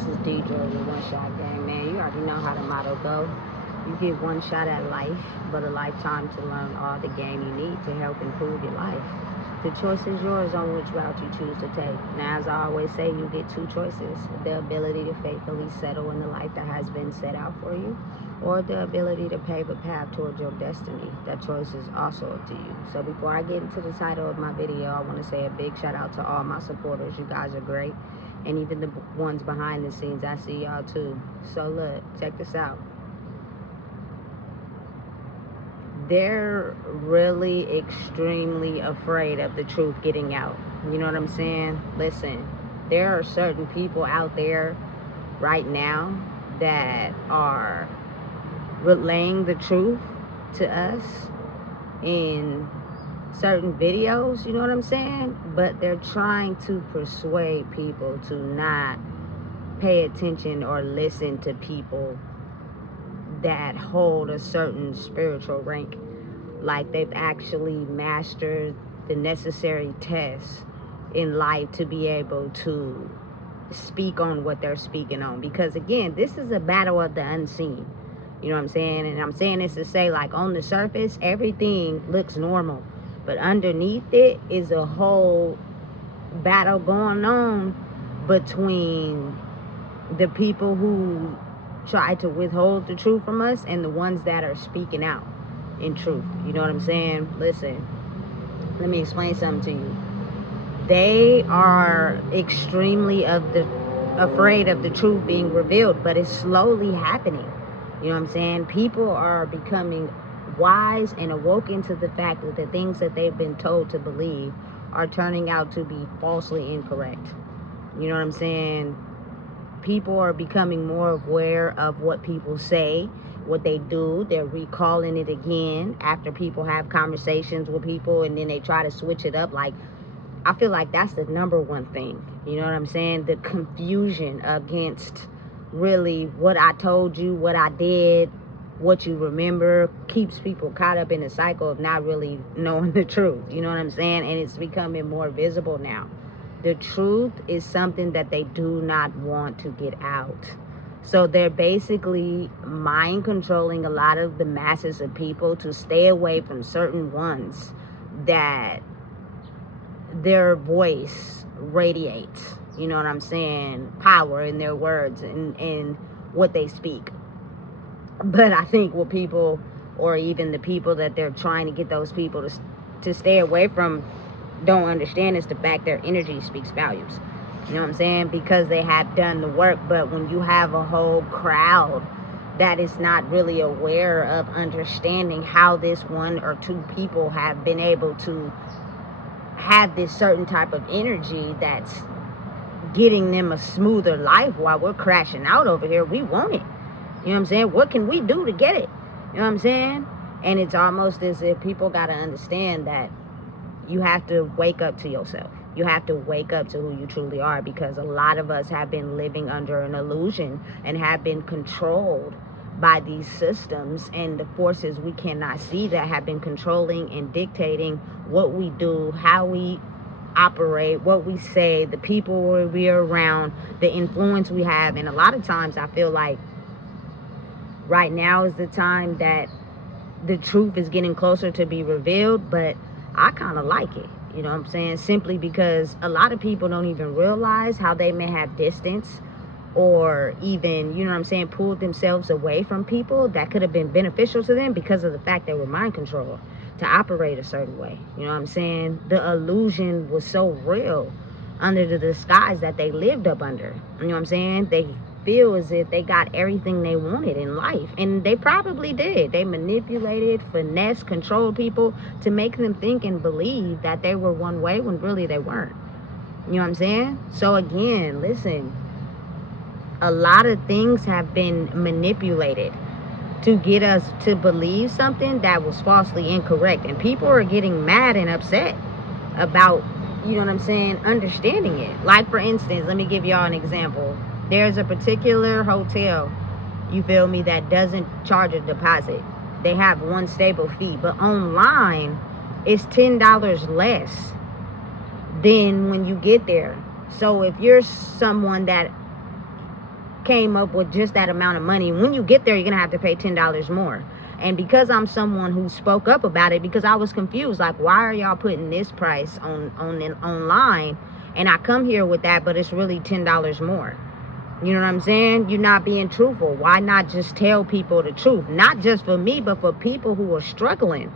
This is Deidre with One Shot Game, man. You already know how the motto go. You get one shot at life, but a lifetime to learn all the game you need to help improve your life. The choice is yours on which route you choose to take. Now, as I always say, you get two choices. The ability to faithfully settle in the life that has been set out for you, or the ability to pave a path towards your destiny. That choice is also up to you. So before I get into the title of my video, I want to say a big shout out to all my supporters. You guys are great. And even the ones behind the scenes, I see y'all too. So look, check this out. They're really extremely afraid of the truth getting out. You know what I'm saying? Listen, there are certain people out there right now that are relaying the truth to us in certain videos, you know what I'm saying? But they're trying to persuade people to not pay attention or listen to people that hold a certain spiritual rank, like they've actually mastered the necessary tests in life to be able to speak on what they're speaking on. Because again, this is a battle of the unseen, you know what I'm saying? And I'm saying this to say, like, on the surface everything looks normal, but underneath it is a whole battle going on between the people who try to withhold the truth from us and the ones that are speaking out in truth. You know what I'm saying? Listen, let me explain something to you. They are extremely afraid of the truth being revealed, but it's slowly happening. You know what I'm saying? People are becoming wise and awoken to the fact that the things that they've been told to believe are turning out to be falsely incorrect. You know what I'm saying? People are becoming more aware of what people say, what they do. They're recalling it again after people have conversations with people, and then they try to switch it up. Like, I feel like that's the number one thing. You know what I'm saying? The confusion against really what I told you, what I did, what you remember, keeps people caught up in a cycle of not really knowing the truth. You know what I'm saying? And it's becoming more visible now. The truth is something that they do not want to get out. So they're basically mind controlling a lot of the masses of people to stay away from certain ones that their voice radiates. You know what I'm saying? Power in their words and what they speak. But I think what people, or even the people that they're trying to get those people to stay away from, don't understand is the fact their energy speaks volumes. You know what I'm saying? Because they have done the work. But when you have a whole crowd that is not really aware of understanding how this one or two people have been able to have this certain type of energy that's getting them a smoother life while we're crashing out over here, we want it. You know what I'm saying? What can we do to get it? You know what I'm saying? And it's almost as if people got to understand that you have to wake up to yourself. You have to wake up to who you truly are, because a lot of us have been living under an illusion and have been controlled by these systems and the forces we cannot see that have been controlling and dictating what we do, how we operate, what we say, the people we're around, the influence we have. And a lot of times I feel like right now is the time that the truth is getting closer to be revealed, but I kind of like it, you know what I'm saying? Simply because a lot of people don't even realize how they may have distance or even, you know what I'm saying, pulled themselves away from people that could have been beneficial to them because of the fact they were mind controlled to operate a certain way. You know what I'm saying? The illusion was so real under the disguise that they lived up under. You know what I'm saying? They feel as if they got everything they wanted in life, and they probably did. They manipulated, finessed, controlled people to make them think and believe that they were one way when really they weren't. You know what I'm saying? So again, listen, a lot of things have been manipulated to get us to believe something that was falsely incorrect, and people are getting mad and upset about, you know what I'm saying, understanding it. Like, for instance, let me give y'all an example. There's a particular hotel, you feel me, that doesn't charge a deposit. They have one stable fee, but online it's $10 less than when you get there. So if you're someone that came up with just that amount of money. When you get there, you're gonna have to pay $10 more. And because I'm someone who spoke up about it, because I was confused, like, why are y'all putting this price online, and I come here with that, but it's really $10 more. You know what I'm saying? You're not being truthful. Why not just tell people the truth? Not just for me, but for people who are struggling.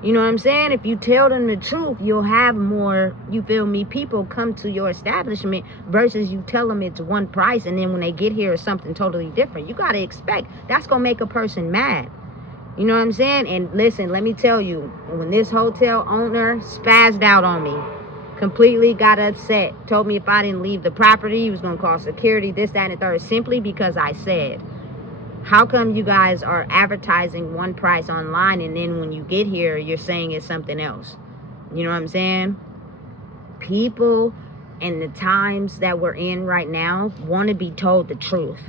You know what I'm saying? If you tell them the truth, you'll have more, you feel me, people come to your establishment versus you tell them it's one price, and then when they get here, it's something totally different. You got to expect that's going to make a person mad. You know what I'm saying? And listen, let me tell you, when this hotel owner spazzed out on me, completely got upset, told me if I didn't leave the property, he was going to call security, this, that, and the third, simply because I said, how come you guys are advertising one price online, and then when you get here, you're saying it's something else? You know what I'm saying? People in the times that we're in right now want to be told the truth.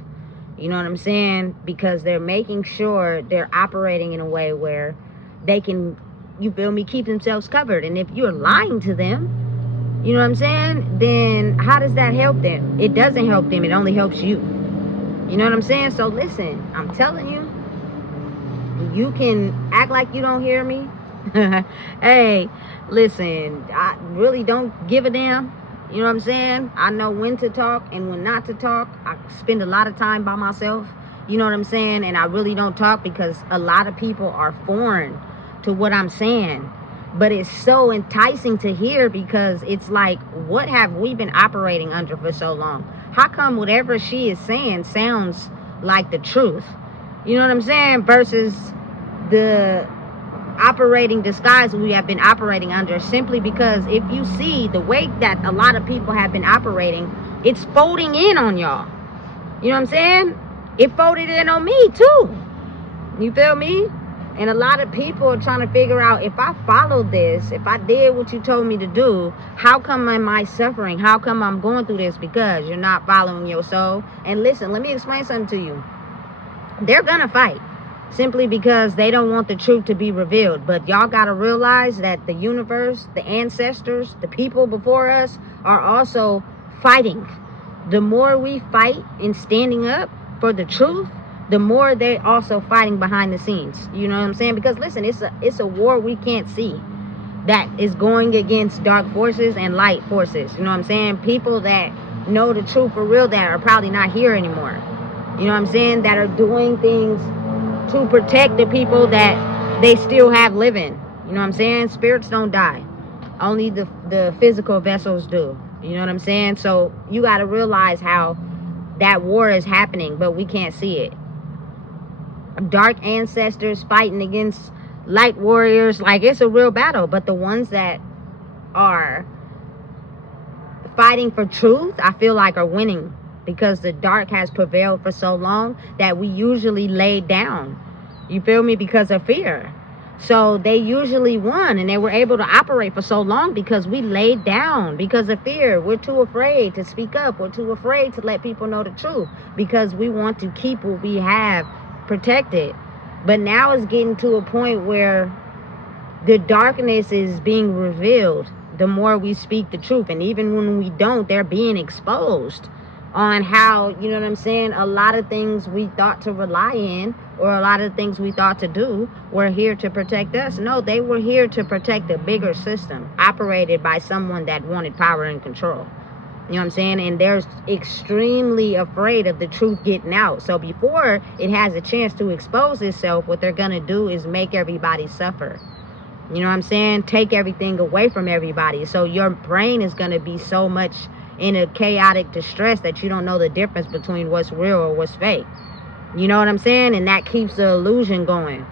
You know what I'm saying? Because they're making sure they're operating in a way where they can, you feel me, keep themselves covered. And if you're lying to them, you know what I'm saying, then how does that help them? It doesn't help them. It only helps you. You know what I'm saying? So listen, I'm telling you, you can act like you don't hear me. Hey, listen, I really don't give a damn. You know what I'm saying? I know when to talk and when not to talk. I spend a lot of time by myself. You know what I'm saying? And I really don't talk because a lot of people are foreign to what I'm saying. But it's so enticing to hear, because it's like, what have we been operating under for so long? How come whatever she is saying sounds like the truth? You know what I'm saying? Versus the operating disguise we have been operating under, simply because if you see the way that a lot of people have been operating, it's folding in on y'all. You know what I'm saying? It folded in on me too. You feel me? And a lot of people are trying to figure out, if I followed this, if I did what you told me to do, how come am I suffering? How come I'm going through this? Because you're not following your soul. And listen, let me explain something to you. They're gonna fight simply because they don't want the truth to be revealed. But y'all gotta realize that the universe, the ancestors, the people before us are also fighting. The more we fight in standing up for the truth, the more they're also fighting behind the scenes. You know what I'm saying? Because listen, it's a war we can't see that is going against dark forces and light forces. You know what I'm saying? People that know the truth for real, that are probably not here anymore. You know what I'm saying? That are doing things to protect the people that they still have living. You know what I'm saying? Spirits don't die. Only the physical vessels do. You know what I'm saying? So you got to realize how that war is happening, but we can't see it. Dark ancestors fighting against light warriors, like, it's a real battle. But the ones that are fighting for truth, I feel like, are winning, because the dark has prevailed for so long that we usually lay down, you feel me, because of fear. So they usually won, and they were able to operate for so long because we laid down because of fear. We're too afraid to speak up. We're too afraid to let people know the truth because we want to keep what we have protected. But now it's getting to a point where the darkness is being revealed the more we speak the truth. And even when we don't, they're being exposed on how, you know what I'm saying, a lot of things we thought to rely in, or a lot of things we thought to do, were here to protect us. No, they were here to protect a bigger system operated by someone that wanted power and control. You know what I'm saying? And they're extremely afraid of the truth getting out. So before it has a chance to expose itself, what they're going to do is make everybody suffer. You know what I'm saying? Take everything away from everybody. So your brain is going to be so much in a chaotic distress that you don't know the difference between what's real or what's fake. You know what I'm saying? And that keeps the illusion going.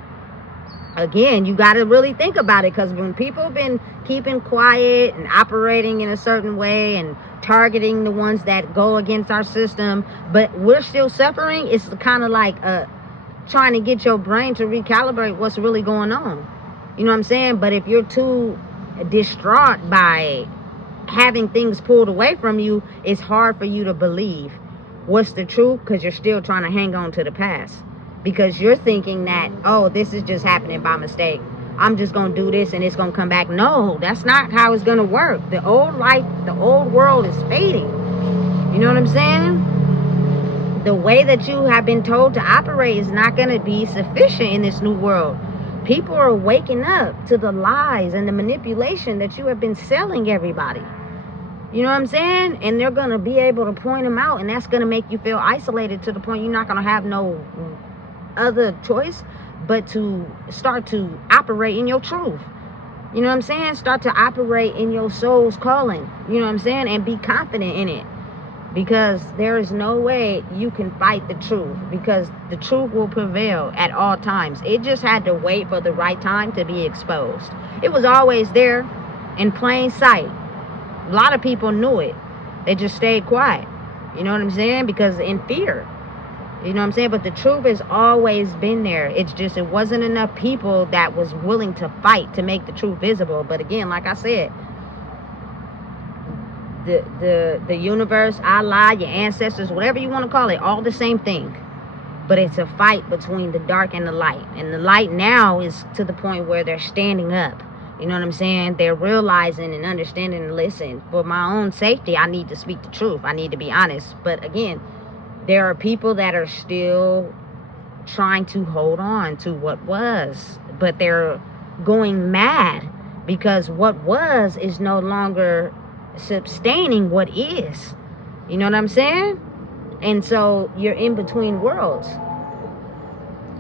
Again, you got to really think about it, because when people have been keeping quiet and operating in a certain way and targeting the ones that go against our system, but we're still suffering, it's kind of like trying to get your brain to recalibrate what's really going on. You know what I'm saying? But if you're too distraught by having things pulled away from you, it's hard for you to believe what's the truth, because you're still trying to hang on to the past. Because you're thinking that, oh, this is just happening by mistake. I'm just going to do this and it's going to come back. No, that's not how it's going to work. The old life, the old world is fading. You know what I'm saying? The way that you have been told to operate is not going to be sufficient in this new world. People are waking up to the lies and the manipulation that you have been selling everybody. You know what I'm saying? And they're going to be able to point them out, and that's going to make you feel isolated to the point you're not going to have no other choice but to start to operate in your truth. You know what I'm saying? Start to operate in your soul's calling. You know what I'm saying? And be confident in it. Because there is no way you can fight the truth, because the truth will prevail at all times. It just had to wait for the right time to be exposed. It was always there in plain sight. A lot of people knew it. They just stayed quiet. You know what I'm saying? Because in fear. You know what I'm saying? But the truth has always been there. It's just it wasn't enough people that was willing to fight to make the truth visible. But again, like I said, the universe, Allah, your ancestors, whatever you want to call it, all the same thing. But it's a fight between the dark and the light. And the light now is to the point where they're standing up. You know what I'm saying? They're realizing and understanding and listen. For my own safety, I need to speak the truth. I need to be honest. But again, there are people that are still trying to hold on to what was. But they're going mad because what was is no longer sustaining what is. You know what I'm saying? And so you're in between worlds.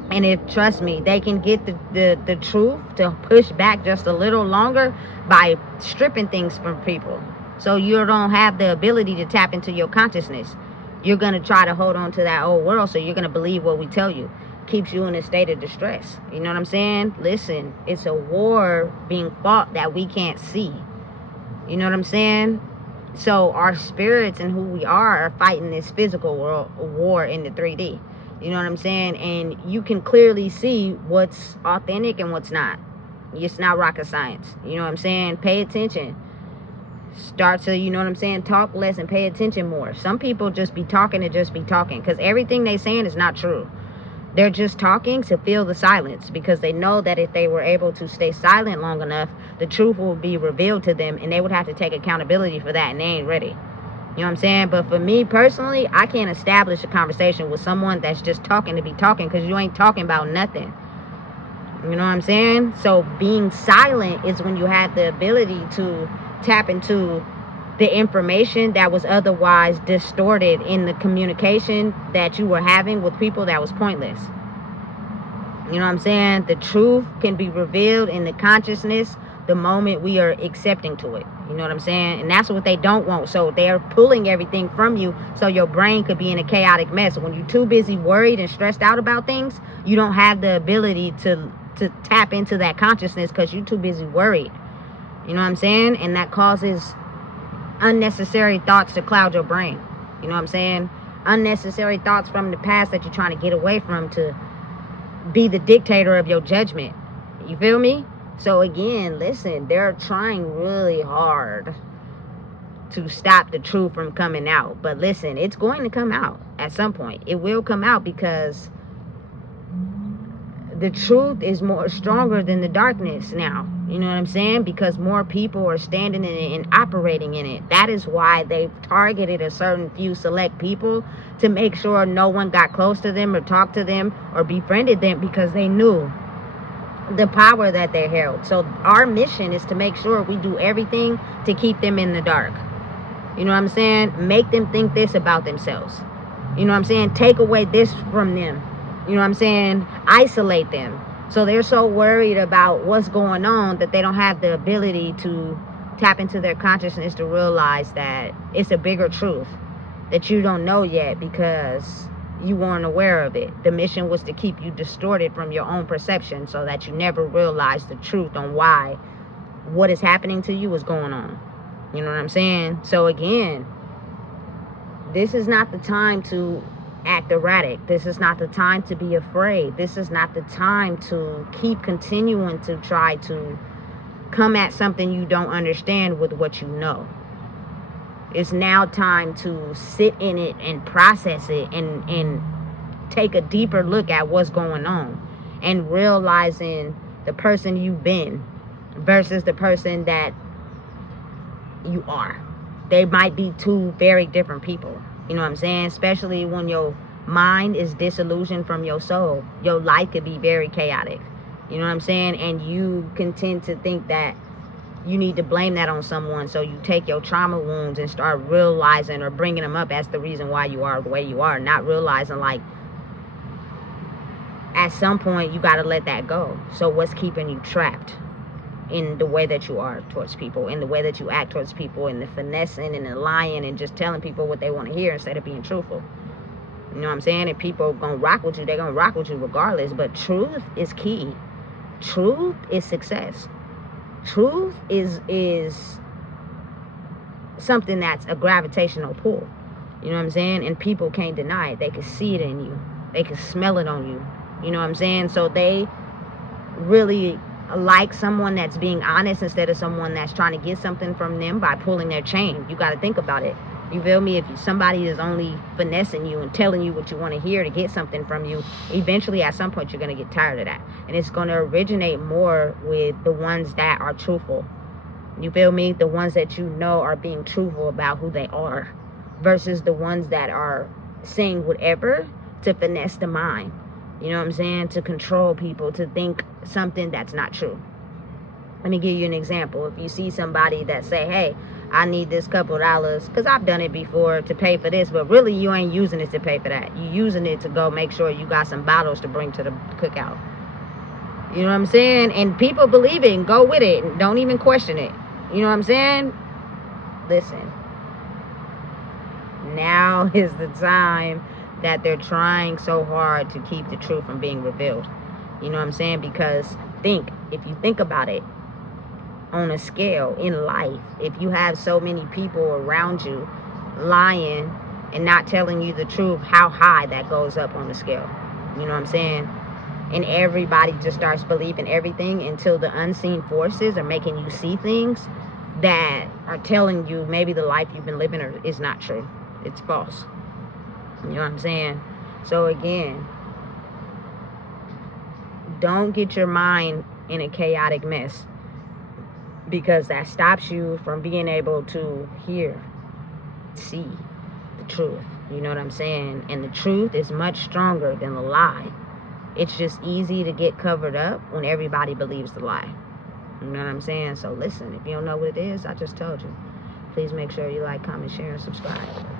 And if, trust me, they can get the truth to push back just a little longer by stripping things from people, so you don't have the ability to tap into your consciousness. You're going to try to hold on to that old world, so you're going to believe what we tell you. Keeps you in a state of distress. You know what I'm saying? Listen, it's a war being fought that we can't see. You know what I'm saying? So our spirits and who we are fighting this physical world war in the 3D. You know what I'm saying? And you can clearly see what's authentic and what's not. It's not rocket science. You know what I'm saying? Pay attention. Start to, you know what I'm saying, talk less and pay attention more. Some people just be talking to just be talking, because everything they saying is not true. They're just talking to fill the silence, because they know that if they were able to stay silent long enough, the truth will be revealed to them, and they would have to take accountability for that, and they ain't ready. You know what I'm saying? But for me personally, I can't establish a conversation with someone that's just talking to be talking, because you ain't talking about nothing. You know what I'm saying? So being silent is when you have the ability to tap into the information that was otherwise distorted in the communication that you were having with people that was pointless. You know what I'm saying? The truth can be revealed in the consciousness the moment we are accepting to it. You know what I'm saying? And that's what they don't want. So they're pulling everything from you so your brain could be in a chaotic mess. When you're too busy worried and stressed out about things, you don't have the ability to tap into that consciousness because you're too busy worried. You know what I'm saying? And that causes unnecessary thoughts to cloud your brain. You know what I'm saying? Unnecessary thoughts from the past that you're trying to get away from to be the dictator of your judgment. You feel me? So again, listen, they're trying really hard to stop the truth from coming out. But listen, it's going to come out at some point. It will come out because the truth is more stronger than the darkness now. You know what I'm saying? Because more people are standing in it and operating in it. That is why they've targeted a certain few select people to make sure no one got close to them or talked to them or befriended them, because they knew the power that they held. So our mission is to make sure we do everything to keep them in the dark. You know what I'm saying? Make them think this about themselves. You know what I'm saying? Take away this from them. You know what I'm saying? Isolate them. So they're so worried about what's going on that they don't have the ability to tap into their consciousness to realize that it's a bigger truth that you don't know yet because you weren't aware of it. The mission was to keep you distorted from your own perception so that you never realize the truth on why what is happening to you is going on. You know what I'm saying? So again, this is not the time to act erratic. This is not the time to be afraid. This is not the time to keep continuing to try to come at something you don't understand with what you know. It's now time to sit in it and process it and take a deeper look at what's going on and realizing the person you've been versus the person that you are. They might be two very different people. You know what I'm saying? Especially when your mind is disillusioned from your soul, your life could be very chaotic. You know what I'm saying? And you can tend to think that you need to blame that on someone. So you take your trauma wounds and start realizing or bringing them up as the reason why you are the way you are, not realizing like at some point you got to let that go. So what's keeping you trapped in the way that you are towards people, in the way that you act towards people, in the finessing and the lying and just telling people what they want to hear instead of being truthful? You know what I'm saying? If people gonna rock with you, they're gonna rock with you regardless. But truth is key. Truth is success. Truth is something that's a gravitational pull. You know what I'm saying? And people can't deny it. They can see it in you. They can smell it on you. You know what I'm saying? So they really like someone that's being honest instead of someone that's trying to get something from them by pulling their chain. You got to think about it. You feel me? If somebody is only finessing you and telling you what you want to hear to get something from you, eventually at some point you're going to get tired of that. And it's going to originate more with the ones that are truthful. You feel me? The ones that you know are being truthful about who they are versus the ones that are saying whatever to finesse the mind. You know what I'm saying? To control people, to think something that's not true. Let me give you an example. If you see somebody that say, hey, I need this couple of dollars, because I've done it before, to pay for this, but really you ain't using it to pay for that. You're using it to go make sure you got some bottles to bring to the cookout. You know what I'm saying? And people believe it and go with it and don't even question it. You know what I'm saying? Listen. Now is the time that they're trying so hard to keep the truth from being revealed. You know what I'm saying? Because if you think about it, on a scale in life, if you have so many people around you lying and not telling you the truth, how high that goes up on the scale. You know what I'm saying? And everybody just starts believing everything until the unseen forces are making you see things that are telling you maybe the life you've been living is not true. It's false. You know what I'm saying? So again, don't get your mind in a chaotic mess, because that stops you from being able to hear, see the truth. You know what I'm saying? And the truth is much stronger than the lie. It's just easy to get covered up when everybody believes the lie. You know what I'm saying? So listen, if you don't know what it is, I just told you. Please make sure you like, comment, share, and subscribe.